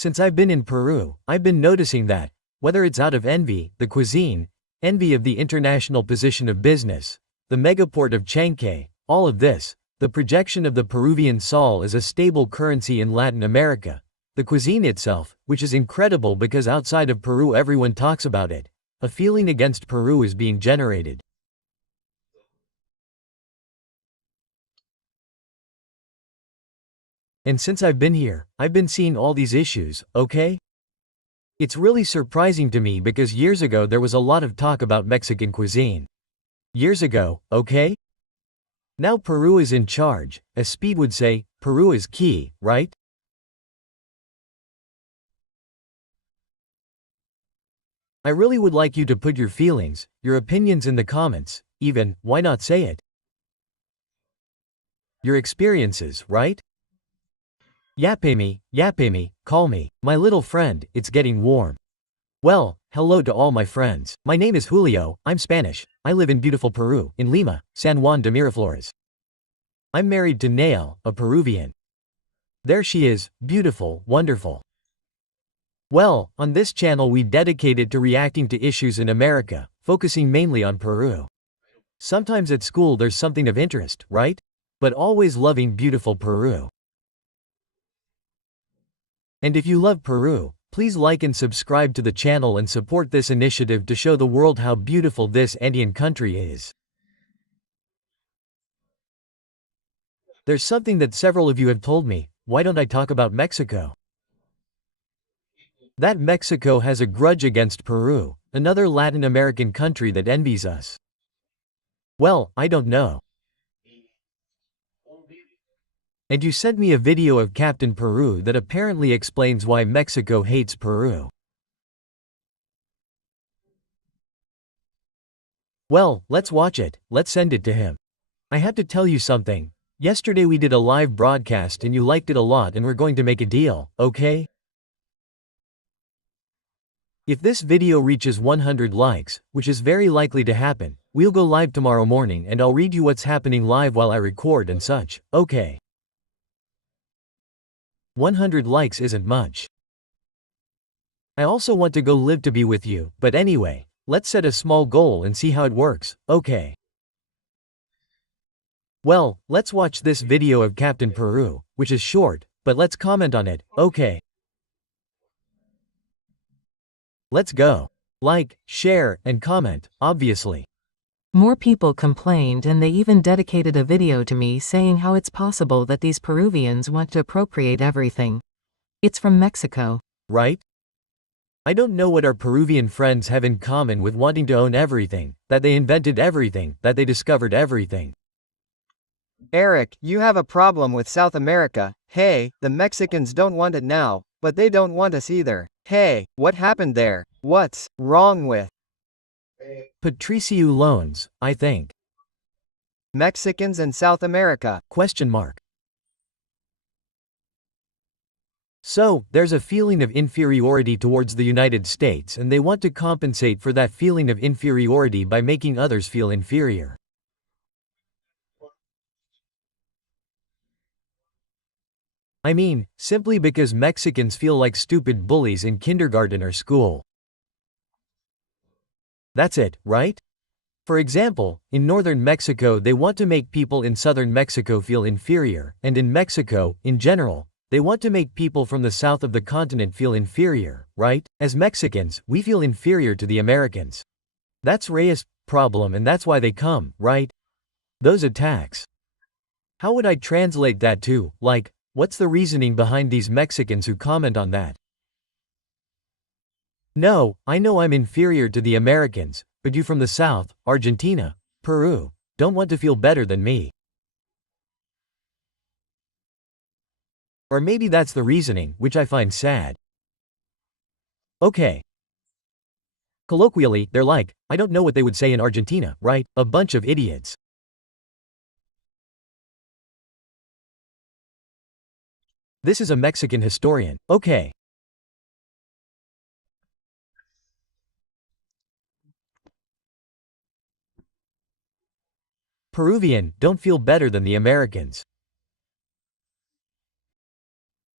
Since I've been in Peru, I've been noticing that, whether it's out of envy, the cuisine, envy of the international position of business, the megaport of Chancay, all of this, the projection of the Peruvian sol as a stable currency in Latin America, the cuisine itself, which is incredible because outside of Peru everyone talks about it, a feeling against Peru is being generated. And since I've been here, I've been seeing all these issues, okay? It's really surprising to me because years ago there was a lot of talk about Mexican cuisine. Years ago, okay? Now Peru is in charge, as Speed would say, Peru is key, right? I really would like you to put your feelings, your opinions in the comments, even, why not say it? Your experiences, right? Yape me, call me, my little friend, it's getting warm. Well, hello to all my friends. My name is Julio, I'm Spanish. I live in beautiful Peru, in Lima, San Juan de Miraflores. I'm married to Nael, a Peruvian. There she is, beautiful, wonderful. Well, on this channel we dedicated to reacting to issues in America, focusing mainly on Peru. Sometimes at school there's something of interest, right? But always loving beautiful Peru. And if you love Peru, please like and subscribe to the channel and support this initiative to show the world how beautiful this Andean country is. There's something that several of you have told me, why don't I talk about Mexico? That Mexico has a grudge against Peru, another Latin American country that envies us. Well, I don't know. And you sent me a video of Captain Peru that apparently explains why Mexico hates Peru. Well, let's watch it, let's send it to him. I have to tell you something. Yesterday we did a live broadcast and you liked it a lot and we're going to make a deal, okay? If this video reaches 100 likes, which is very likely to happen, we'll go live tomorrow morning and I'll read you what's happening live while I record and such, okay? 100 likes isn't much. I also want to go live to be with you, but anyway, let's set a small goal and see how it works, okay? Well, let's watch this video of Captain Peru, which is short, but let's comment on it, okay? Let's go. Like, share, and comment, obviously. More people complained and they even dedicated a video to me saying how it's possible that these Peruvians want to appropriate everything. It's from Mexico. Right? I don't know what our Peruvian friends have in common with wanting to own everything, that they invented everything, that they discovered everything. Eric, you have a problem with South America. Hey, the Mexicans don't want it now, but they don't want us either. Hey, what happened there? What's wrong with Patriciu loans, I think. Mexicans and South America? Question mark. So, there's a feeling of inferiority towards the United States and they want to compensate for that feeling of inferiority by making others feel inferior. I mean, simply because Mexicans feel like stupid bullies in kindergarten or school. That's it, right? For example, in northern Mexico they want to make people in southern Mexico feel inferior, and in Mexico, in general, they want to make people from the south of the continent feel inferior, right? As Mexicans, we feel inferior to the Americans. That's Reyes' problem and that's why they come, right? Those attacks. How would I translate that to, like, what's the reasoning behind these Mexicans who comment on that? No, I know I'm inferior to the Americans, but you from the South, Argentina, Peru, don't want to feel better than me. Or maybe that's the reasoning, which I find sad. Okay. Colloquially, they're like, I don't know what they would say in Argentina, right? A bunch of idiots. This is a Mexican historian, okay. Peruvian, don't feel better than the Americans.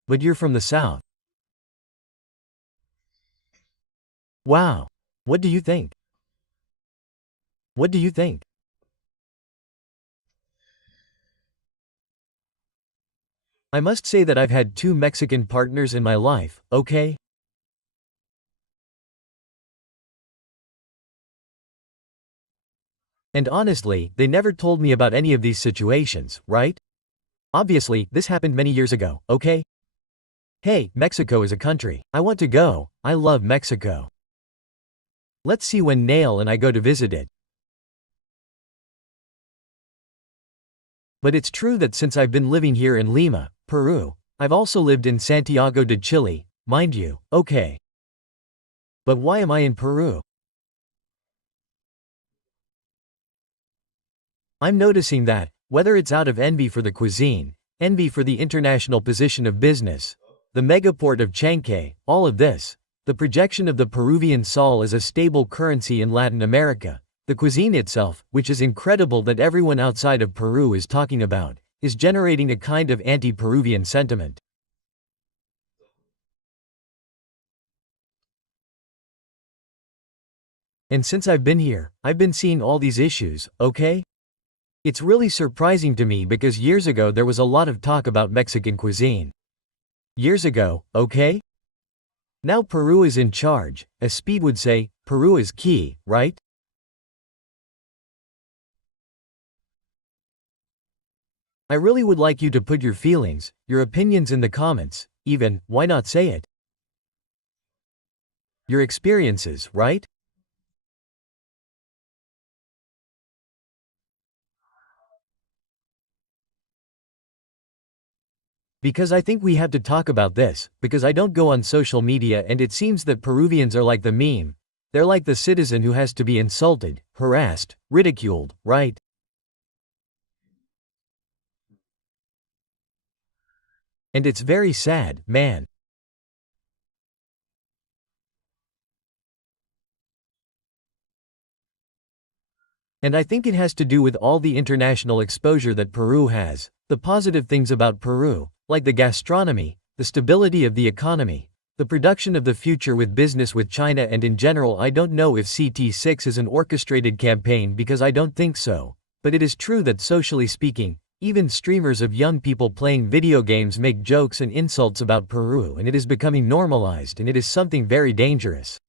But you're from the South. Wow. What do you think? What do you think? I must say that I've had 2 Mexican partners in my life, okay? And honestly, they never told me about any of these situations, right? Obviously, this happened many years ago, okay? Hey, Mexico is a country. I want to go. I love Mexico. Let's see when Nail and I go to visit it. But it's true that since I've been living here in Lima, Peru, I've also lived in Santiago de Chile, mind you, okay. But why am I in Peru? I'm noticing that, whether it's out of envy for the cuisine, envy for the international position of business, the megaport of Chancay, all of this, the projection of the Peruvian sol as a stable currency in Latin America, the cuisine itself, which is incredible that everyone outside of Peru is talking about, is generating a kind of anti-Peruvian sentiment. And since I've been here, I've been seeing all these issues, okay? It's really surprising to me because years ago there was a lot of talk about Mexican cuisine. Years ago, okay? Now Peru is in charge, as Speed would say, Peru is key, right? I really would like you to put your feelings, your opinions in the comments, even, why not say it? Your experiences, right? Because I think we have to talk about this, because I don't go on social media and it seems that Peruvians are like the meme. They're like the citizen who has to be insulted, harassed, ridiculed, right? And it's very sad, man. And I think it has to do with all the international exposure that Peru has, the positive things about Peru, like the gastronomy, the stability of the economy, the production of the future with business with China, and in general I don't know if CT6 is an orchestrated campaign because I don't think so, but it is true that socially speaking, even streamers of young people playing video games make jokes and insults about Peru, and it is becoming normalized, and it is something very dangerous.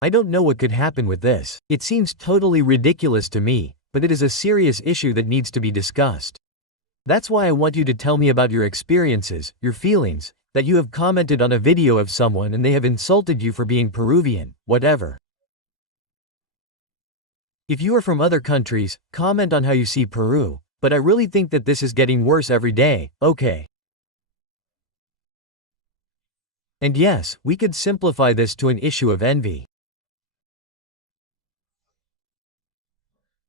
I don't know what could happen with this. It seems totally ridiculous to me, but it is a serious issue that needs to be discussed. That's why I want you to tell me about your experiences, your feelings, that you have commented on a video of someone and they have insulted you for being Peruvian, whatever. If you are from other countries, comment on how you see Peru, but I really think that this is getting worse every day, okay? And yes, we could simplify this to an issue of envy.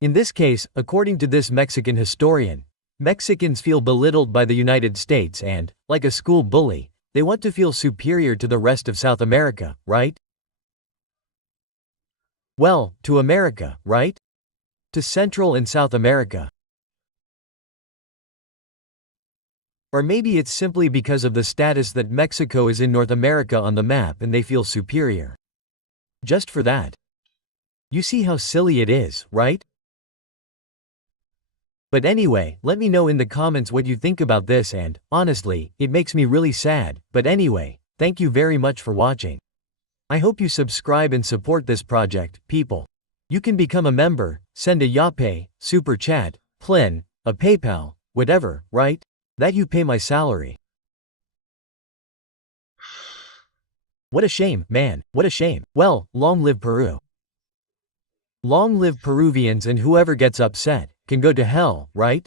In this case, according to this Mexican historian, Mexicans feel belittled by the United States and, like a school bully, they want to feel superior to the rest of South America, right? Well, to America, right? To Central and South America. Or maybe it's simply because of the status that Mexico is in North America on the map and they feel superior. Just for that. You see how silly it is, right? But anyway, let me know in the comments what you think about this, and, honestly, it makes me really sad, but anyway, thank you very much for watching. I hope you subscribe and support this project, people. You can become a member, send a Yape, Super Chat, Plin, a PayPal, whatever, right? That you pay my salary. What a shame, man, what a shame. Well, long live Peru. Long live Peruvians, and whoever gets upset can go to hell, right?